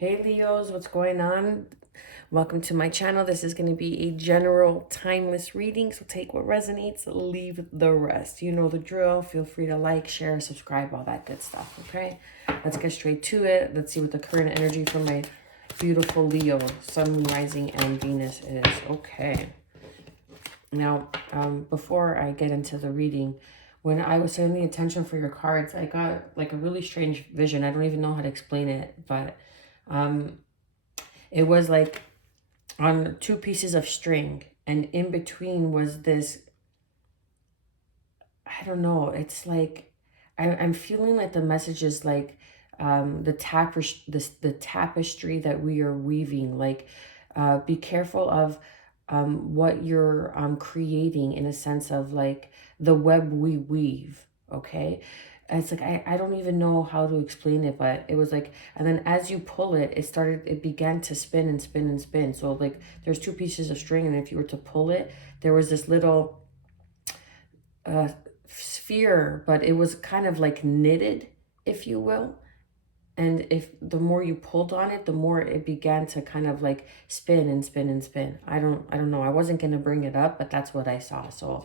Hey Leos, what's going on? Welcome to my channel. This is going to be a general timeless reading, so take what resonates, leave the rest. You know the drill. Feel free to like, share, subscribe, all that good stuff, okay? Let's get straight to it. Let's see what the current energy for my beautiful Leo, Sun, Moon, Rising, and Venus is. Okay. Now, before I get into the reading, when I was setting the intention for your cards, I got like a really strange vision. I don't even know how to explain it, but it was like on two pieces of string, and in between was this, I don't know, it's like I'm feeling like the message is like the tapestry that we are weaving, like be careful of what you're creating, in a sense of like the web we weave, okay? It's like I don't even know how to explain it, but it was like, and then as you pull it, it began to spin and spin and spin. So like there's two pieces of string, and if you were to pull it, there was this little uh sphere, but it was kind of like knitted, if you will. And if the more you pulled on it, the more it began to kind of like spin and spin and spin. I don't know. I wasn't going to bring it up, but that's what I saw. So,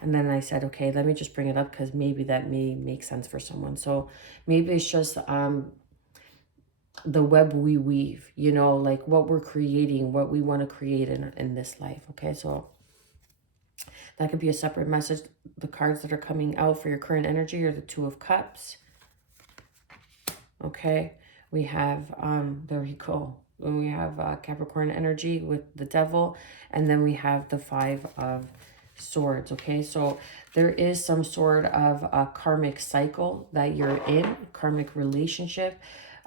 and then I said, okay, let me just bring it up because maybe that may make sense for someone. So maybe it's just the web we weave, you know, like what we're creating, what we want to create in this life. Okay, so that could be a separate message. The cards that are coming out for your current energy are the Two of Cups. Okay, we have, there we go. Then we have Capricorn energy with the Devil, and then we have the Five of Swords. Okay, so there is some sort of a karmic cycle that you're in, karmic relationship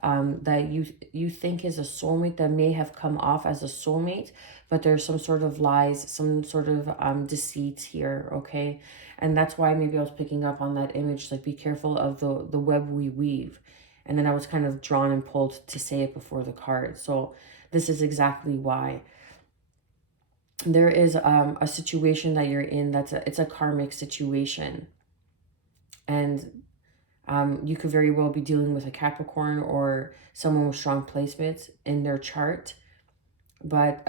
that you think is a soulmate, that may have come off as a soulmate, but there's some sort of lies, some sort of deceit here, okay? And that's why maybe I was picking up on that image, like be careful of the web we weave. And then I was kind of drawn and pulled to say it before the card. So this is exactly why. There is a situation that you're in it's a karmic situation. And you could very well be dealing with a Capricorn or someone with strong placements in their chart. But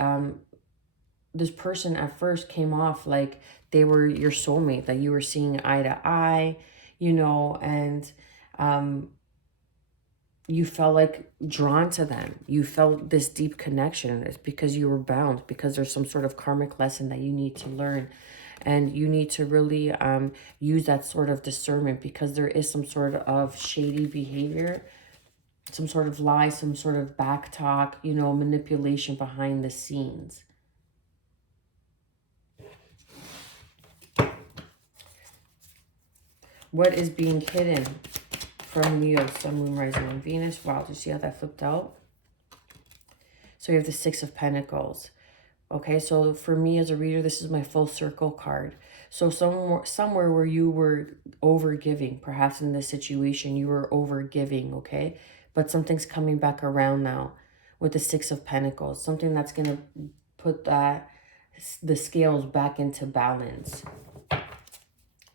this person at first came off like they were your soulmate, that you were seeing eye to eye, you know, and you felt like drawn to them. You felt this deep connection. It's because you were bound, because there's some sort of karmic lesson that you need to learn. And you need to really use that sort of discernment, because there is some sort of shady behavior, some sort of lie, some sort of back talk, you know, manipulation behind the scenes. What is being hidden from Leo, Sun, Moon, Rising, and Venus? Wow, do you see how that flipped out? So you have the Six of Pentacles. Okay, so for me as a reader, this is my full circle card. So somewhere where you were over giving, perhaps in this situation, you were over giving, okay? But something's coming back around now with the Six of Pentacles. Something that's going to put the scales back into balance.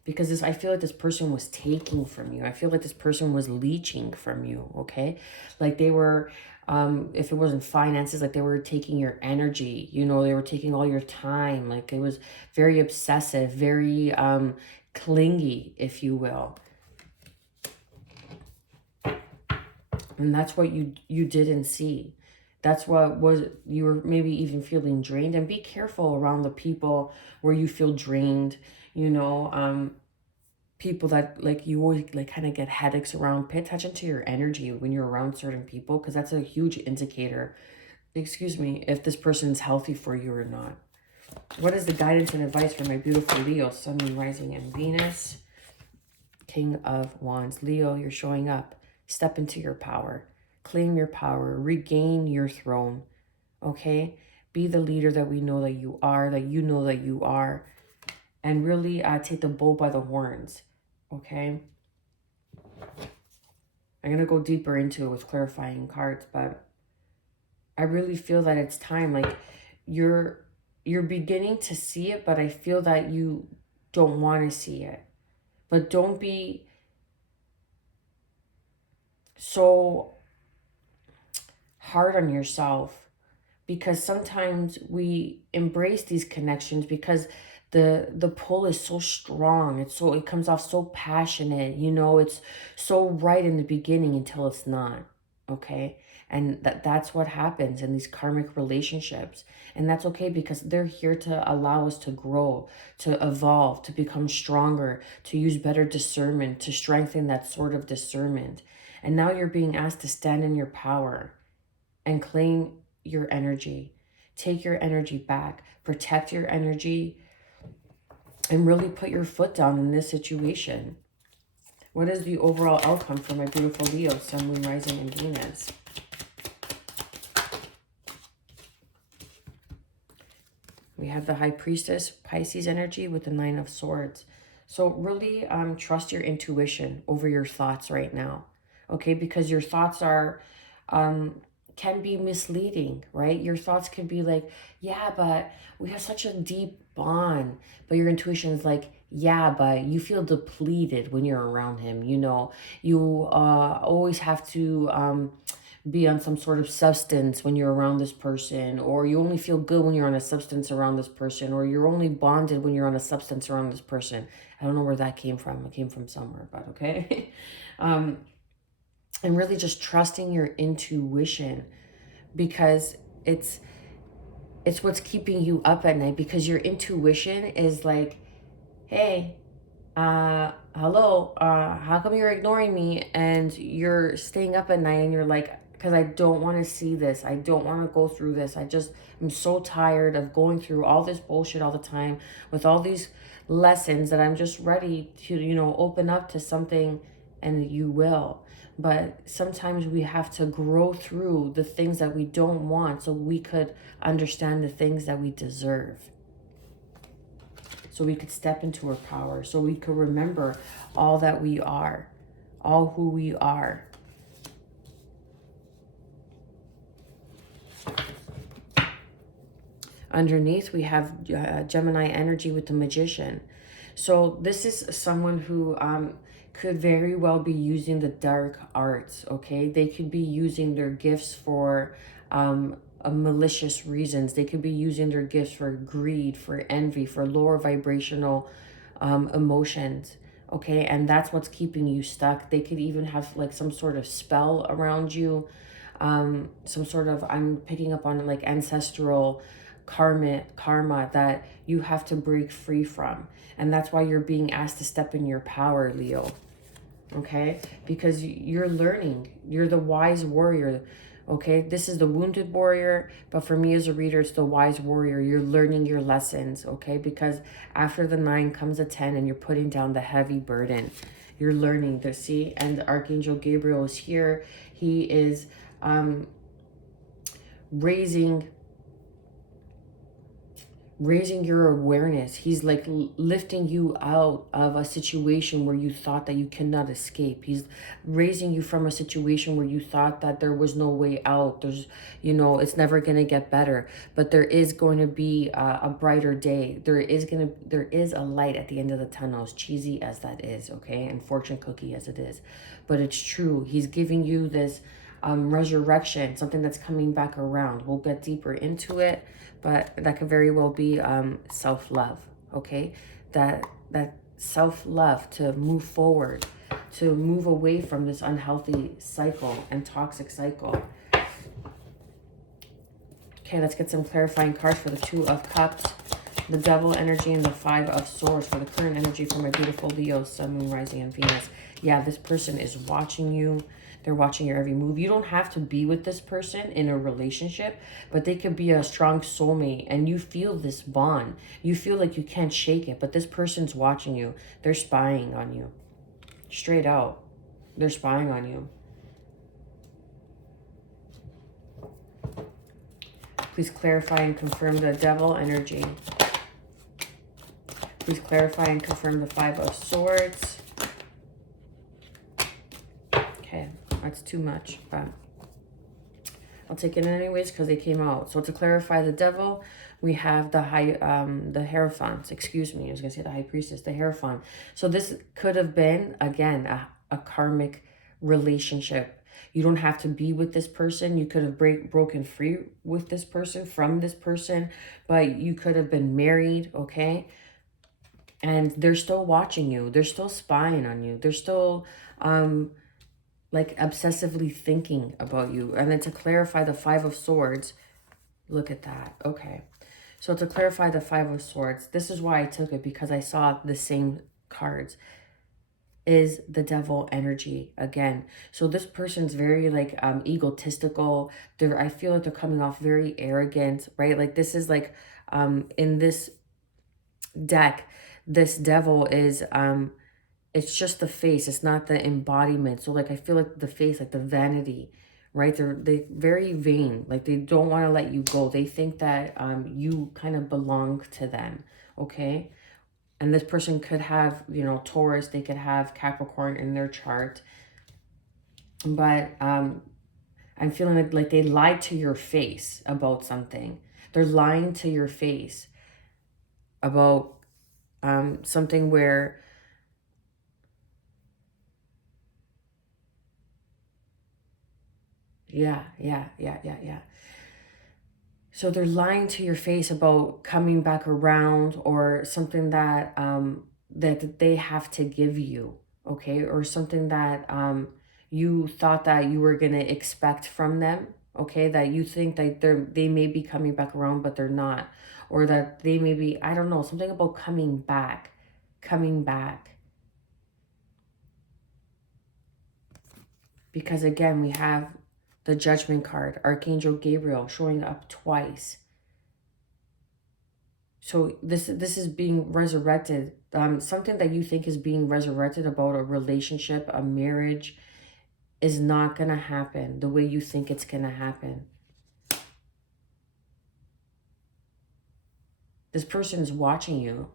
Because I feel like this person was taking from you. I feel like this person was leeching from you, okay? Like they were, if it wasn't finances, like they were taking your energy, you know, they were taking all your time. Like it was very obsessive, very clingy, if you will. And that's what you didn't see. That's what was, you were maybe even feeling drained. And be careful around the people where you feel drained, you know, people that like you always like kind of get headaches around. Pay attention to your energy when you're around certain people, because that's a huge indicator, excuse me, if this person's healthy for you or not. What is the guidance and advice for my beautiful Leo, Sun, Moon, Rising, and Venus? King of Wands. Leo, you're showing up. Step into your power. Claim your power. Regain your throne. Okay? Be the leader that we know that you are, that you know that you are. And really take the bull by the horns. Okay? I'm going to go deeper into it with clarifying cards, but I really feel that it's time. Like you're beginning to see it, but I feel that you don't want to see it. But don't be so hard on yourself, because sometimes we embrace these connections because the pull is so strong. It comes off so passionate, you know, it's so right in the beginning until it's not. Okay? And that's what happens in these karmic relationships. And that's okay, because they're here to allow us to grow, to evolve, to become stronger, to use better discernment, to strengthen that sort of discernment. And now you're being asked to stand in your power and claim your energy. Take your energy back, protect your energy, and really put your foot down in this situation. What is the overall outcome for my beautiful Leo, Sun, Moon, Rising, and Venus? We have the High Priestess, Pisces energy with the Nine of Swords. So really trust your intuition over your thoughts right now. Okay, because your thoughts are can be misleading, right? Your thoughts can be like, yeah, but we have such a deep bond. But your intuition is like, yeah, but you feel depleted when you're around him. You know, you always have to be on some sort of substance when you're around this person, or you only feel good when you're on a substance around this person, or you're only bonded when you're on a substance around this person. I don't know where that came from. It came from somewhere, but okay. And really just trusting your intuition, because it's what's keeping you up at night, because your intuition is like, hey, hello, how come you're ignoring me? And you're staying up at night and you're like, because I don't want to see this. I don't want to go through this. I'm so tired of going through all this bullshit all the time with all these lessons that I'm just ready to, you know, open up to something. And you will. But sometimes we have to grow through the things that we don't want so we could understand the things that we deserve. So we could step into our power. So we could remember all that we are, all who we are. Underneath, we have Gemini energy with the Magician. So this is someone who could very well be using the dark arts, okay? They could be using their gifts for malicious reasons. They could be using their gifts for greed, for envy, for lower vibrational emotions, okay? And that's what's keeping you stuck. They could even have like some sort of spell around you, some sort of, I'm picking up on like ancestral karma that you have to break free from. And that's why you're being asked to step in your power, Leo. Okay? Because you're learning. You're the wise warrior. Okay? This is the wounded warrior, but for me as a reader, it's the wise warrior. You're learning your lessons, okay? Because after the 9 comes a 10 and you're putting down the heavy burden. You're learning to see. And Archangel Gabriel is here. He is raising your awareness. He's like lifting you out of a situation where you thought that you cannot escape. He's raising you from a situation where you thought that there was no way out. There's, you know, it's never going to get better, but there is going to be a brighter day. There is a light at the end of the tunnel, as cheesy as that is, okay? And fortune cookie as it is, but it's true. He's giving you this resurrection, something that's coming back around. We'll get deeper into it, but that could very well be self-love, okay? That self-love to move forward, to move away from this unhealthy cycle and toxic cycle. Okay, let's get some clarifying cards for the 2 of Cups, the Devil energy, and the 5 of Swords for the current energy for my beautiful Leo, Sun, Moon, Rising, and Venus. Yeah, this person is watching you. They're watching your every move. You don't have to be with this person in a relationship, but they could be a strong soulmate and you feel this bond. You feel like you can't shake it, but this person's watching you. They're spying on you. Straight out. They're spying on you. Please clarify and confirm the Devil energy. Please clarify and confirm the 5 of Swords. Okay. That's too much, but I'll take it anyways because they came out. So to clarify the Devil, we have the Hierophant. Excuse me, I was gonna say the High Priestess, the Hierophant. So this could have been again a karmic relationship. You don't have to be with this person. You could have broken free with this person, from this person, but you could have been married, okay? And they're still watching you. They're still spying on you. They're still like obsessively thinking about you. And then to clarify the Five of Swords, look at that. Okay. So to clarify the Five of Swords, this is why I took it, because I saw the same cards, is the devil energy again. So this person's very like egotistical. I feel like they're coming off very arrogant, right? Like this is like in this deck, this devil is it's just the face, it's not the embodiment. So like I feel like the face, like the vanity, right? They very vain, like they don't want to let you go. They think that you kind of belong to them, okay? And this person could have, you know, Taurus, they could have Capricorn in their chart. But I'm feeling like they lied to your face about something. They're lying to your face about something where yeah. So they're lying to your face about coming back around, or something that that they have to give you, okay? Or something that you thought that you were going to expect from them, okay? That you think that they may be coming back around, but they're not. Or that they may be, I don't know, something about coming back, coming back. Because again, we have the Judgment card, Archangel Gabriel showing up twice. So this is being resurrected. Something that you think is being resurrected about a relationship, a marriage, is not going to happen the way you think it's going to happen. This person is watching you.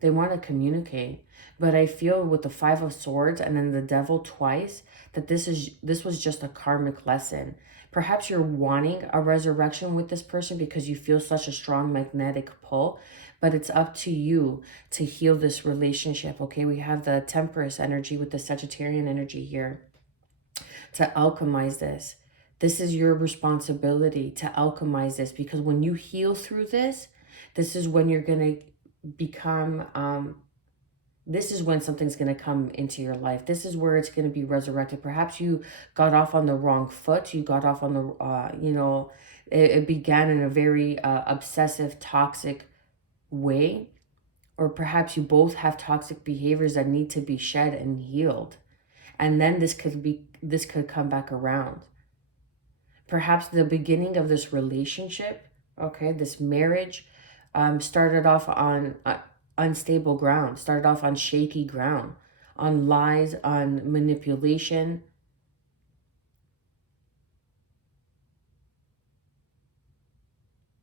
They want to communicate. But I feel with the Five of Swords and then the Devil twice, that this was just a karmic lesson. Perhaps you're wanting a resurrection with this person because you feel such a strong magnetic pull, but it's up to you to heal this relationship, okay? We have the Temperance energy with the Sagittarian energy here to alchemize this. This is your responsibility to alchemize this, because when you heal through this, this is when you're going to become this is when something's going to come into your life. This is where it's going to be resurrected. Perhaps you got off on the wrong foot. You got off on the you know, it began in a very obsessive, toxic way. Or perhaps you both have toxic behaviors that need to be shed and healed, and then this could come back around. Perhaps the beginning of this relationship, okay, this marriage, started off on unstable ground, started off on shaky ground, on lies, on manipulation.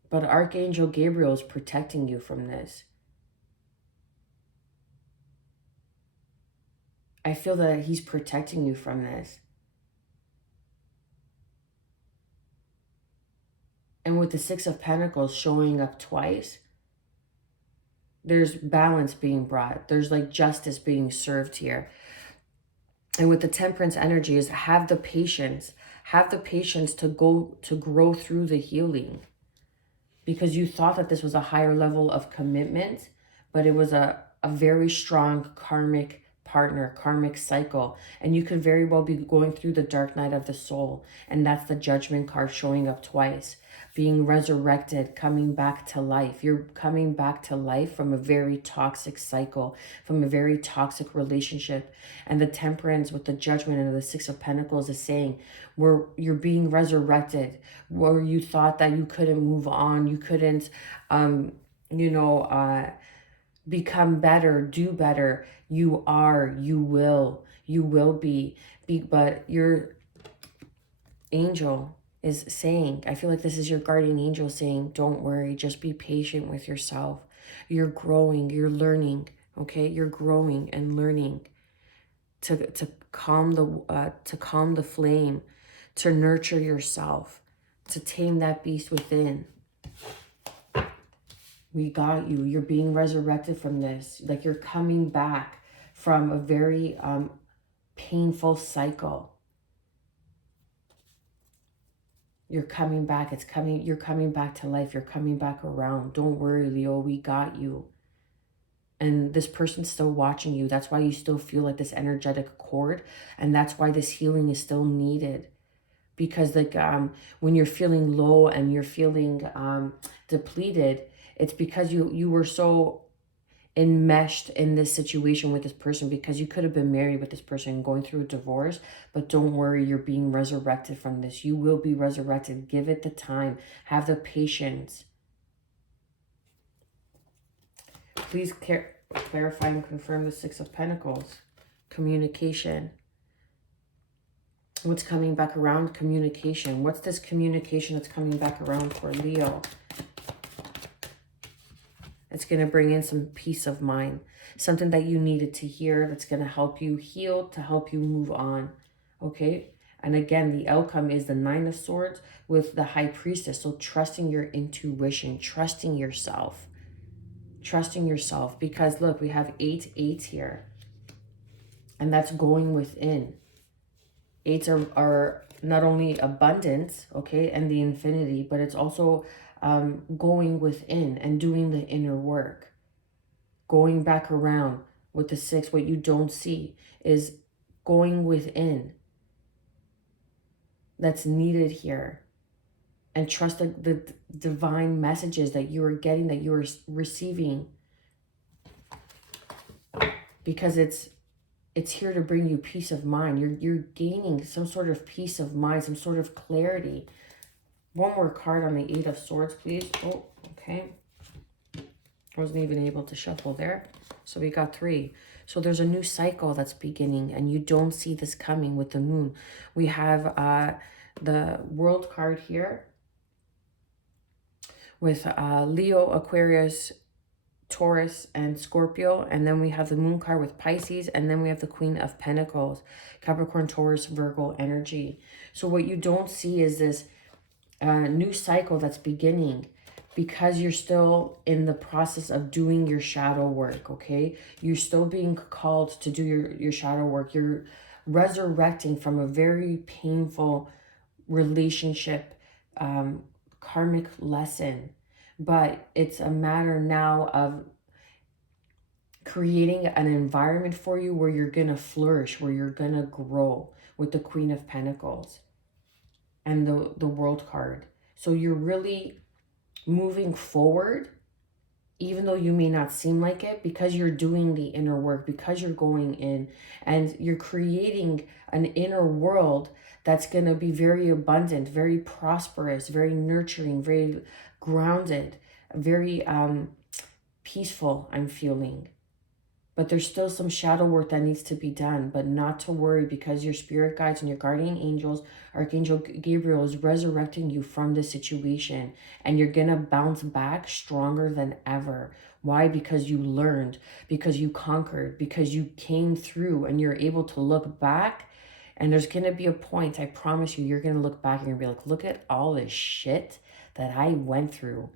But Archangel Gabriel is protecting you from this. I feel that he's protecting you from this. And with the Six of Pentacles showing up twice, there's balance being brought. There's like justice being served here. And with the Temperance energy is have the patience. Have the patience to grow through the healing. Because you thought that this was a higher level of commitment, but it was a very strong karmic partner, karmic cycle. And you could very well be going through the dark night of the soul. And that's the Judgment card showing up twice. Being resurrected, coming back to life. You're coming back to life from a very toxic cycle, from a very toxic relationship. And the Temperance with the Judgment and the Six of Pentacles is saying, where you're being resurrected, where you thought that you couldn't move on, you couldn't, you know, become better, do better. You are, you will be, but your angel is saying, I feel like this is your guardian angel saying, don't worry, just be patient with yourself. You're growing, you're learning, okay? You're growing and learning to calm the flame, to nurture yourself, to tame that beast within. We got you. You're being resurrected from this. Like you're coming back from a very painful cycle. You're coming back. You're coming back to life. You're coming back around. Don't worry, Leo. We got you. And this person's still watching you. That's why you still feel like this energetic cord. And that's why this healing is still needed. Because like when you're feeling low and you're feeling depleted, it's because you were so enmeshed in this situation with this person, because you could have been married with this person going through a divorce. But don't worry, you're being resurrected from this. You will be resurrected. Give it the time. Have the patience. Please clarify and confirm the Six of Pentacles. Communication. What's coming back around? Communication. What's this communication that's coming back around for Leo? It's going to bring in some peace of mind. Something that you needed to hear that's going to help you heal, to help you move on. Okay? And again, the outcome is the Nine of Swords with the High Priestess. So trusting your intuition, trusting yourself. Trusting yourself. Because look, we have 8 8s here. And that's going within. 8s are not only abundance, okay, and the infinity, but it's also going within and doing the inner work. Going back around with the 6, what you don't see is going within. That's needed here. And trust the divine messages that you are getting, that you are receiving. Because it's here to bring you peace of mind. You're gaining some sort of peace of mind, some sort of clarity. One more card on the 8 of Swords, please. Oh, okay. I wasn't even able to shuffle there. So we got 3. So there's a new cycle that's beginning, and you don't see this coming with the moon. We have the World card here with Leo, Aquarius, Taurus, and Scorpio. And then we have the moon card with Pisces. And then we have the Queen of Pentacles, Capricorn, Taurus, Virgo energy. So what you don't see is this new cycle that's beginning, because you're still in the process of doing your shadow work, okay? You're still being called to do your shadow work. You're resurrecting from a very painful relationship, karmic lesson. But it's a matter now of creating an environment for you where you're going to flourish, where you're going to grow, with the Queen of Pentacles and the World card. So you're really moving forward, even though you may not seem like it, because you're doing the inner work, because you're going in and you're creating an inner world that's going to be very abundant, very prosperous, very nurturing, very grounded, very peaceful, I'm feeling. But there's still some shadow work that needs to be done, but not to worry, because your spirit guides and your guardian angels, Archangel Gabriel, is resurrecting you from this situation, and you're going to bounce back stronger than ever. Why? Because you learned, because you conquered, because you came through, and you're able to look back. And there's going to be a point, I promise you, you're going to look back and you're going to be like, look at all this shit that I went through.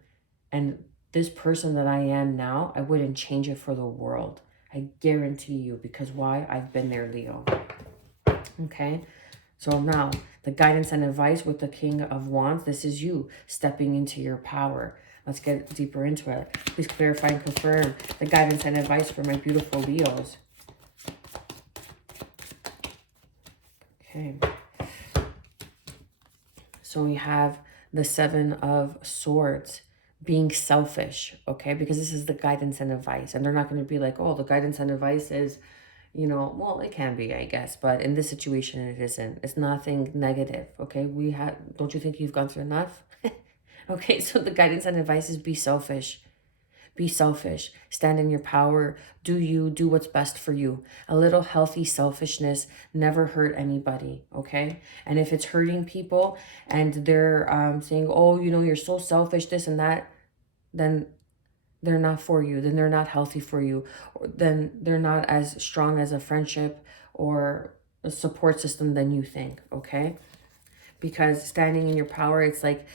And this person that I am now, I wouldn't change it for the world. I guarantee you, because why? I've been there, Leo. Okay? So now, the guidance and advice with the King of Wands. This is you stepping into your power. Let's get deeper into it. Please clarify and confirm the guidance and advice for my beautiful Leos. Okay. So we have the 7 of Swords. Being selfish, okay? Because this is the guidance and advice. And they're not going to be like, oh, the guidance and advice is, you know, well, it can be, I guess. But in this situation, it isn't. It's nothing negative, okay? Don't you think you've gone through enough? Okay, so the guidance and advice is be selfish. Be selfish. Stand in your power. Do you. Do what's best for you. A little healthy selfishness never hurt anybody, okay? And if it's hurting people and they're saying, oh, you know, you're so selfish, this and that, then they're not for you. Then they're not healthy for you. Then they're not as strong as a friendship or a support system than you think, okay? Because standing in your power, it's like,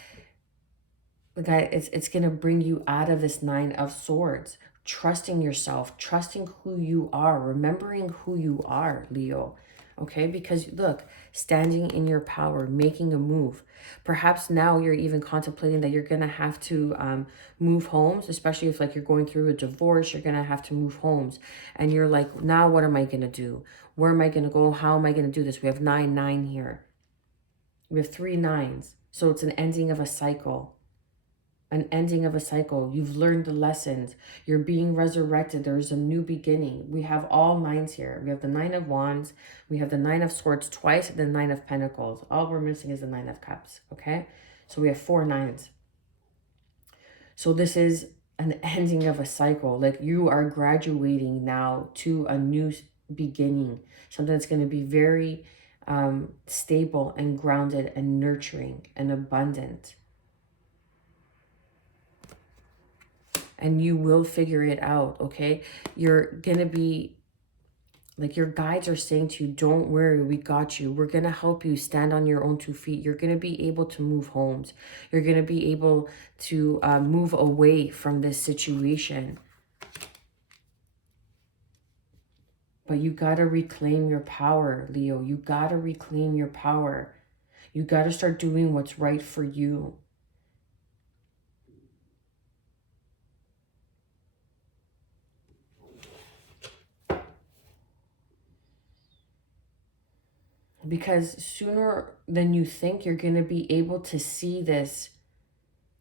the guy, it's going to bring you out of this 9 of Swords. Trusting yourself, trusting who you are, remembering who you are, Leo. Okay, because look, standing in your power, making a move. Perhaps now you're even contemplating that you're gonna have to move homes, especially if like you're going through a divorce, you're gonna have to move homes. And you're like, now what am I gonna do? Where am I gonna go? How am I gonna do this? We have 9-9 here. We have 3 9s. So it's an ending of a cycle. An ending of a cycle. You've learned the lessons. You're being resurrected. There's a new beginning. We have all 9s here. We have the 9 of Wands. We have the 9 of Swords twice, the 9 of Pentacles. All we're missing is the 9 of Cups, okay? So we have 4 9s. So this is an ending of a cycle. Like you are graduating now to a new beginning. Something that's going to be very stable and grounded and nurturing and abundant. And you will figure it out, okay? You're going to be, like your guides are saying to you, don't worry, we got you. We're going to help you stand on your own 2 feet. You're going to be able to move homes. You're going to be able to move away from this situation. But you got to reclaim your power, Leo. You got to reclaim your power. You got to start doing what's right for you. Because sooner than you think, you're going to be able to see this,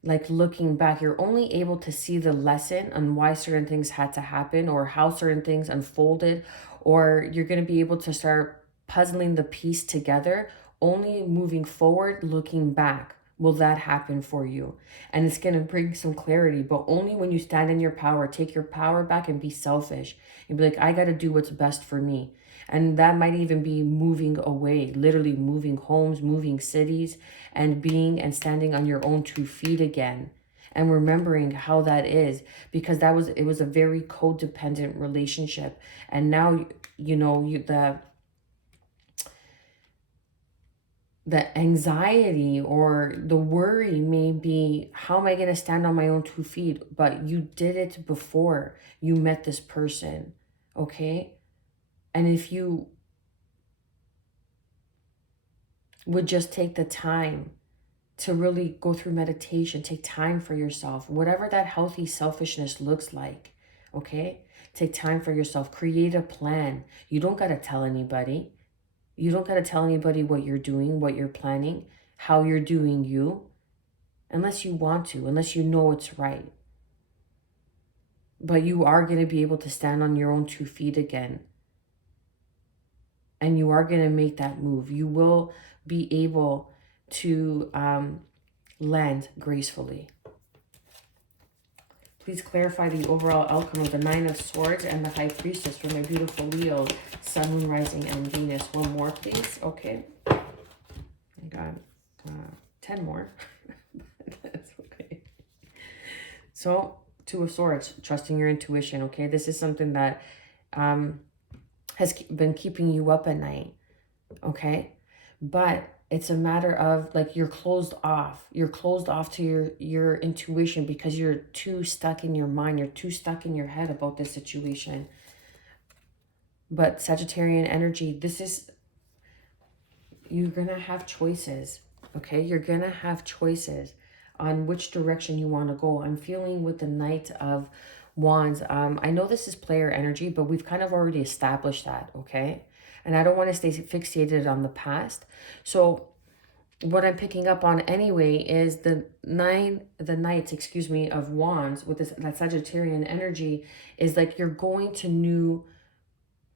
like looking back, you're only able to see the lesson on why certain things had to happen or how certain things unfolded, or you're going to be able to start puzzling the piece together, only moving forward, looking back. Will that happen for you? And it's going to bring some clarity, but only when you stand in your power, take your power back and be selfish and be like, I got to do what's best for me. And that might even be moving away, literally moving homes, moving cities, and being and standing on your own 2 feet again. And remembering how that is, because it was a very codependent relationship. And now, you know, the anxiety or the worry may be, how am I going to stand on my own 2 feet? But you did it before you met this person, okay? And if you would just take the time to really go through meditation, take time for yourself, whatever that healthy selfishness looks like, okay? Take time for yourself, create a plan. You don't got to tell anybody. You don't got to tell anybody what you're doing, what you're planning, how you're doing you, unless you want to, unless you know it's right. But you are going to be able to stand on your own 2 feet again. And you are going to make that move. You will be able to land gracefully. Please clarify the overall outcome of the 9 of Swords and the High Priestess for my beautiful Leo, Sun, Moon, Rising, and Venus. One more, please. Okay. I got 10 more. That's okay. So, 2 of Swords, trusting your intuition, okay? This is something that has been keeping you up at night, okay? But it's a matter of like you're closed off. You're closed off to your intuition because you're too stuck in your mind. You're too stuck in your head about this situation. But Sagittarian energy, you're going to have choices, okay? You're going to have choices on which direction you want to go. I'm feeling with the Knight of Wands. I know this is player energy, but we've kind of already established that, okay? And I don't want to stay fixated on the past. So what I'm picking up on anyway is the Knights, of Wands with that Sagittarian energy is like you're going to new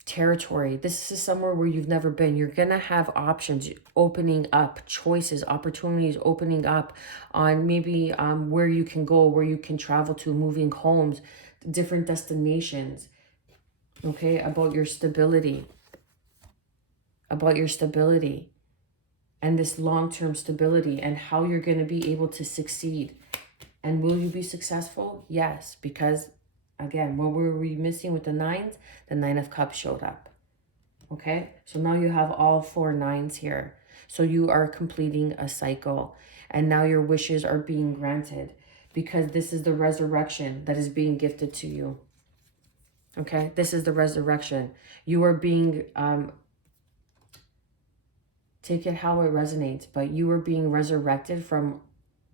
territory. This is somewhere where you've never been. You're going to have options opening up, choices, opportunities opening up on maybe where you can go, where you can travel to, moving homes, different destinations, okay, about your stability and this long-term stability and how you're going to be able to succeed. And will you be successful? Yes, because again, what were we missing with the 9s? The 9 of Cups showed up. Okay, so now you have all 4 9s here. So you are completing a cycle. And now your wishes are being granted because this is the resurrection that is being gifted to you. Okay, this is the resurrection. You are being Take it how it resonates. But you were being resurrected from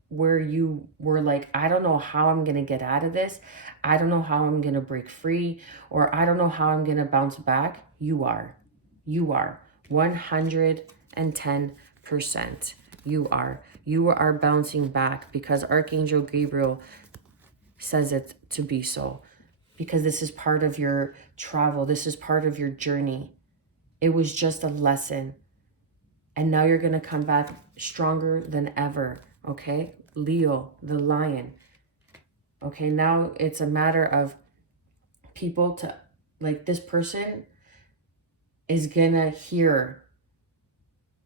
where you were like, I don't know how I'm going to get out of this. I don't know how I'm going to break free, or I don't know how I'm going to bounce back. You are. You are. 110%. You are. You are bouncing back because Archangel Gabriel says it to be so. Because this is part of your travel. This is part of your journey. It was just a lesson. And now you're going to come back stronger than ever. Okay? Leo, the lion. Okay, now it's a matter of people to, like, this person is gonna hear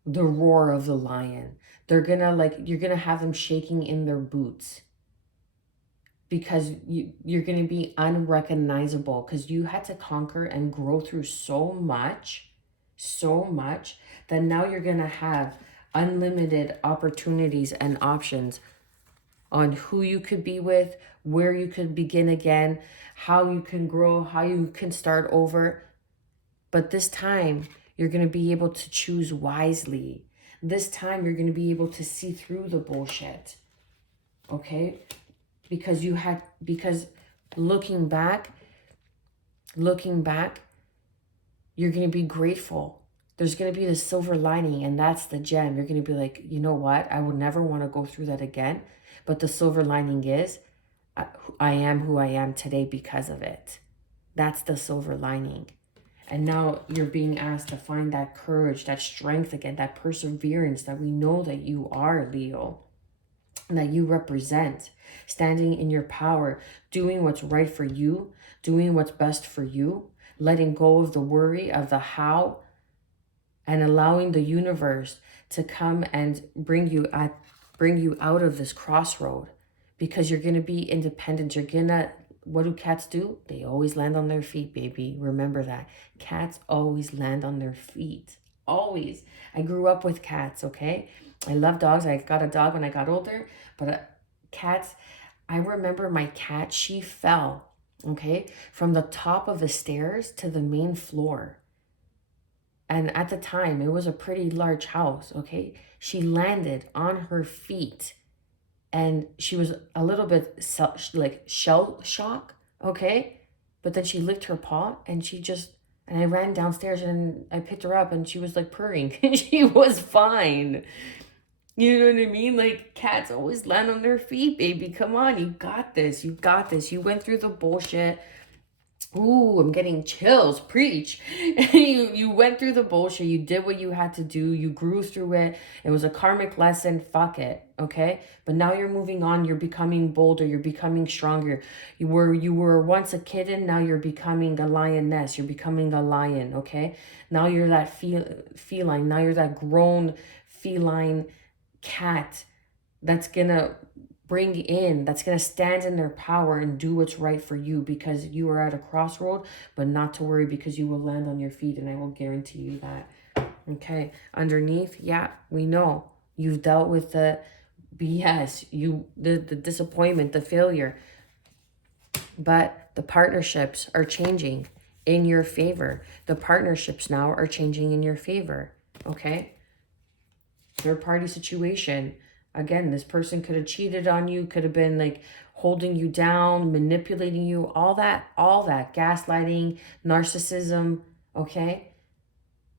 the roar of the lion. They're gonna, like, you're gonna have them shaking in their boots because you're gonna be unrecognizable because you had to conquer and grow through so much that now you're gonna have unlimited opportunities and options on who you could be with, where you could begin again, how you can grow, how you can start over. But this time, you're going to be able to choose wisely. This time, you're going to be able to see through the bullshit. Okay? Because looking back, you're going to be grateful. There's going to be the silver lining, and that's the gem. You're going to be like, you know what? I would never want to go through that again. But the silver lining is, I am who I am today because of it. That's the silver lining. And now you're being asked to find that courage, that strength again, that perseverance that we know that you are, Leo, and that you represent, standing in your power, doing what's right for you, doing what's best for you, letting go of the worry of the how, and allowing the universe to come and bring you out of this crossroad, because you're going to be independent. You're going to, what do cats do? They always land on their feet, baby. Remember that. Cats always land on their feet. Always. I grew up with cats, okay? I love dogs. I got a dog when I got older, but cats, I remember my cat, she fell, okay, from the top of the stairs to the main floor. And at the time, it was a pretty large house, okay? She landed on her feet and she was a little bit like shell shock, okay? But then she licked her paw and and I ran downstairs and I picked her up and she was like purring and she was fine. You know what I mean? Like, cats always land on their feet, baby. Come on, you got this. You got this. You went through the bullshit. Ooh, I'm getting chills. Preach. You went through the bullshit. You did what you had to do. You grew through it. It was a karmic lesson. Fuck it. Okay? But now you're moving on. You're becoming bolder. You're becoming stronger. You were once a kitten. Now you're becoming a lioness. You're becoming a lion. Okay? Now you're that feline. Now you're that grown feline cat that's gonna that's going to stand in their power and do what's right for you, because you are at a crossroad. But not to worry, because you will land on your feet, and I will guarantee you that. Okay, underneath, yeah, we know you've dealt with the BS, the disappointment, the failure, but the partnerships are changing in your favor. The partnerships now are changing in your favor. Okay, third party situation. Again, this person could have cheated on you, could have been like holding you down, manipulating you, all that, gaslighting, narcissism, okay?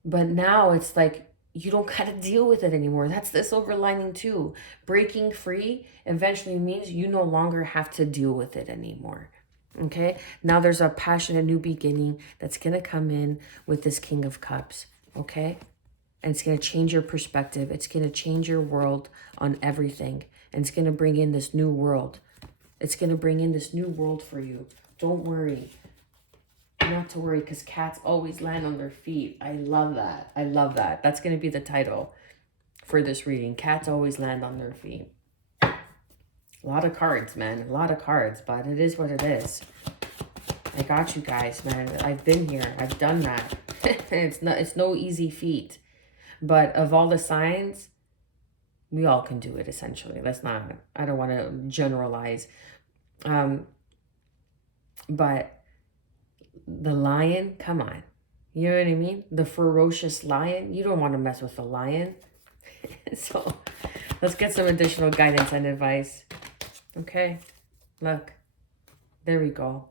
But now it's like, you don't got to deal with it anymore. That's the silver lining too. Breaking free eventually means you no longer have to deal with it anymore, okay? Now there's a passionate new beginning that's going to come in with this King of Cups, okay? And it's going to change your perspective. It's going to change your world on everything. And it's going to bring in this new world. It's going to bring in this new world for you. Don't worry. Not to worry, because cats always land on their feet. I love that. I love that. That's going to be the title for this reading. Cats always land on their feet. A lot of cards, man. A lot of cards. But it is what it is. I got you guys, man. I've been here. I've done that. It's no easy feat. But of all the signs, we all can do it, essentially. I don't want to generalize. But the lion, come on. You know what I mean? The ferocious lion. You don't want to mess with the lion. So let's get some additional guidance and advice. Okay, look, there we go.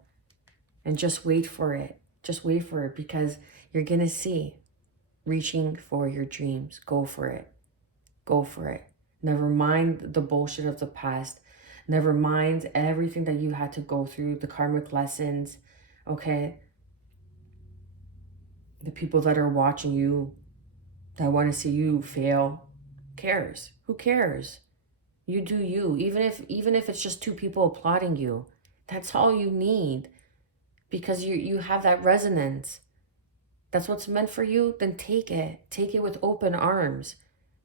And just wait for it. Just wait for it, because you're going to see reaching for your dreams. Go for it. Go for it. Never mind the bullshit of the past. Never mind everything that you had to go through, the karmic lessons, okay? The people that are watching you, that want to see you fail. Cares? Who cares? You do you. Even if it's just two people applauding you, that's all you need, because you have that resonance. That's what's meant for you. Then take it. Take it with open arms.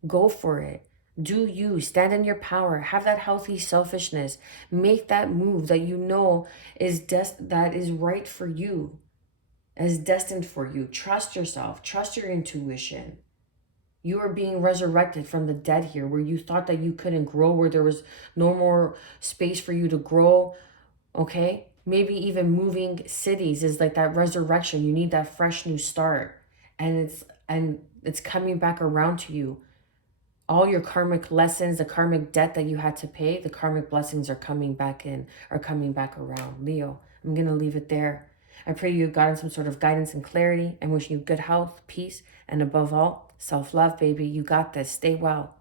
Go for it. Do you. Stand in your power. Have that healthy selfishness. Make that move that you know that is right for you, is destined for you. Trust yourself. Trust your intuition. You are being resurrected from the dead here, where you thought that you couldn't grow, where there was no more space for you to grow. Okay? Maybe even moving cities is like that resurrection. You need that fresh new start. And it's coming back around to you. All your karmic lessons, the karmic debt that you had to pay, the karmic blessings are coming back around. Leo, I'm going to leave it there. I pray you've gotten some sort of guidance and clarity. I'm wishing you good health, peace, and above all, self-love, baby. You got this. Stay well.